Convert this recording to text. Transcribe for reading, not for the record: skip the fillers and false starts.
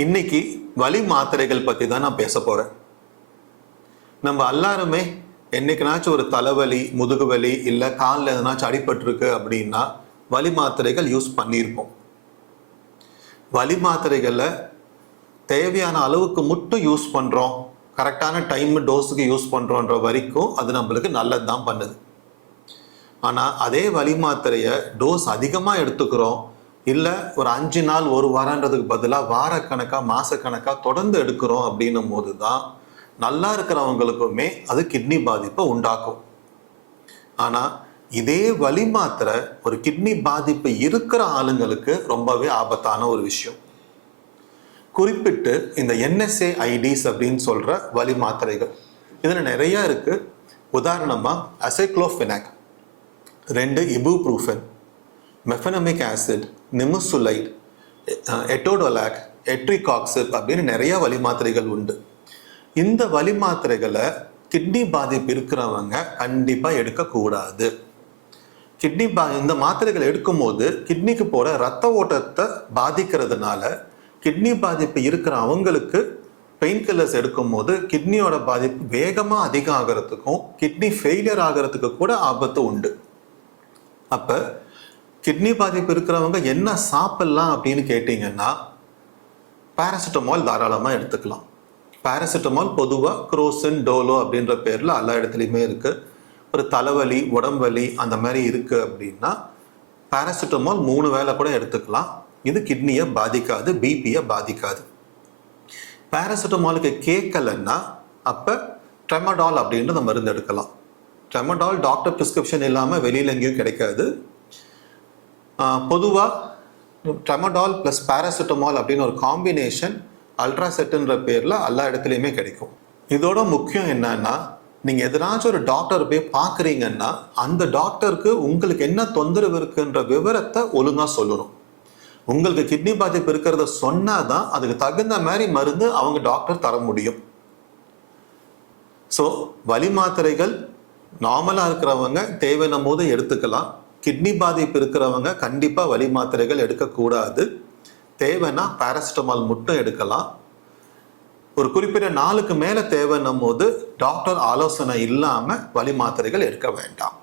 இன்னைக்கு வலி மாத்திரைகள் பற்றி தான் நான் பேச போகிறேன். நம்ம எல்லாருமே என்னைக்குனாச்சும் ஒரு தலைவலி, முதுகு வலி, இல்லை காலில் எதனாச்சும் அடிபட்டிருக்கு அப்படின்னா வலி மாத்திரைகள் யூஸ் பண்ணியிருப்போம். வலி மாத்திரைகளை தேவையான அளவுக்கு மட்டும் யூஸ் பண்ணுறோம், கரெக்டான டைம் டோஸுக்கு யூஸ் பண்ணுறோன்ற வரைக்கும் அது நம்மளுக்கு நல்லது தான் பண்ணுது. ஆனால் அதே வலி மாத்திரையை டோஸ் அதிகமாக எடுத்துக்கிறோம், இல்லை ஒரு 5 நாள் 1 வாரன்றதுக்கு பதிலாக வாரக்கணக்காக மாதக்கணக்காக தொடர்ந்து எடுக்கிறோம் அப்படின்னும் போது தான் நல்லா இருக்கிறவங்களுக்குமே அது கிட்னி பாதிப்பை உண்டாக்கும். ஆனால் இதே வலி மாத்திரை ஒரு கிட்னி பாதிப்பு இருக்கிற ஆளுங்களுக்கு ரொம்பவே ஆபத்தான ஒரு விஷயம். குறிப்பிட்டு இந்த NSAIDs அப்படின்னு சொல்கிற வலி மாத்திரைகள் இதில் நிறையா இருக்குது. உதாரணமாக அசைக்ளோஃபெனாக், 2 இபுப்ரூஃபன், மெஃபனமிக் ஆசிட், நிமுசுலைட், எட்டோடோலாக், எட்ரிகாக்சிப் அப்படின்னு நிறைய வலி மாத்திரைகள் உண்டு. இந்த வலி மாத்திரைகளை கிட்னி பாதிப்பு இருக்கிறவங்க கண்டிப்பாக எடுக்கக்கூடாது. இந்த மாத்திரைகள் எடுக்கும்போது கிட்னிக்கு போகிற ரத்த ஓட்டத்தை பாதிக்கிறதுனால கிட்னி பாதிப்பு இருக்கிற அவங்களுக்கு பெயின் கில்லர்ஸ் எடுக்கும்போது கிட்னியோட பாதிப்பு வேகமாக அதிகம் ஆகிறதுக்கும் கிட்னி ஃபெயிலியர் ஆகிறதுக்கு கூட ஆபத்து உண்டு. அப்போ கிட்னி பாதிப்பு இருக்கிறவங்க என்ன சாப்பிட்லாம் அப்படின்னு கேட்டிங்கன்னா, பேராசிட்டமால் தாராளமாக எடுத்துக்கலாம். பேராசிட்டமால் பொதுவாக குரோசின், டோலோ அப்படின்ற பேரில் எல்லா இடத்துலையுமே இருக்குது. ஒரு தலைவலி, உடம்புவலி அந்த மாதிரி இருக்குது அப்படின்னா பேராசிட்டமால் 3 வேளை கூட எடுத்துக்கலாம். இது கிட்னியை பாதிக்காது, பிபியை பாதிக்காது. பேராசிட்டமாலுக்கு கேட்கலன்னா அப்போ ட்ரெமடால் அப்படின்ற மருந்து எடுக்கலாம். ட்ரெமடால் டாக்டர் ப்ரிஸ்கிரிப்ஷன் இல்லாமல் வெளியில் எங்கேயும் கிடைக்காது. பொதுவாக ட்ரெமடால் ப்ளஸ் பேராசிட்டமால் அப்படின்னு ஒரு காம்பினேஷன் அல்ட்ராசெட்டுன்ற பேரில் எல்லா இடத்துலையுமே கிடைக்கும். இதோட முக்கியம் என்னன்னா, நீங்கள் எதனாச்சும் ஒரு டாக்டர் போய் பார்க்குறீங்கன்னா அந்த டாக்டருக்கு உங்களுக்கு என்ன தொந்தரவு இருக்குன்ற விவரத்தை ஒழுங்காக சொல்லணும். உங்களுக்கு கிட்னி பாதிப்பு இருக்கிறத சொன்னால் தான் அதுக்கு தகுந்த மாதிரி மருந்து அவங்க டாக்டர் தர முடியும். ஸோ வலி மாத்திரைகள் நார்மலாக இருக்கிறவங்க தேவையான போது எடுத்துக்கலாம். கிட்னி பாதிப்பு இருக்கிறவங்க கண்டிப்பாக வலி மாத்திரைகள் எடுக்கக்கூடாது. தேவைன்னா பேராசிட்டமால் மட்டும் எடுக்கலாம். ஒரு குறிப்பிட்ட நாளுக்கு மேலே தேவைன்னும் போது டாக்டர் ஆலோசனை இல்லாமல் வலி மாத்திரைகள் எடுக்க வேண்டாம்.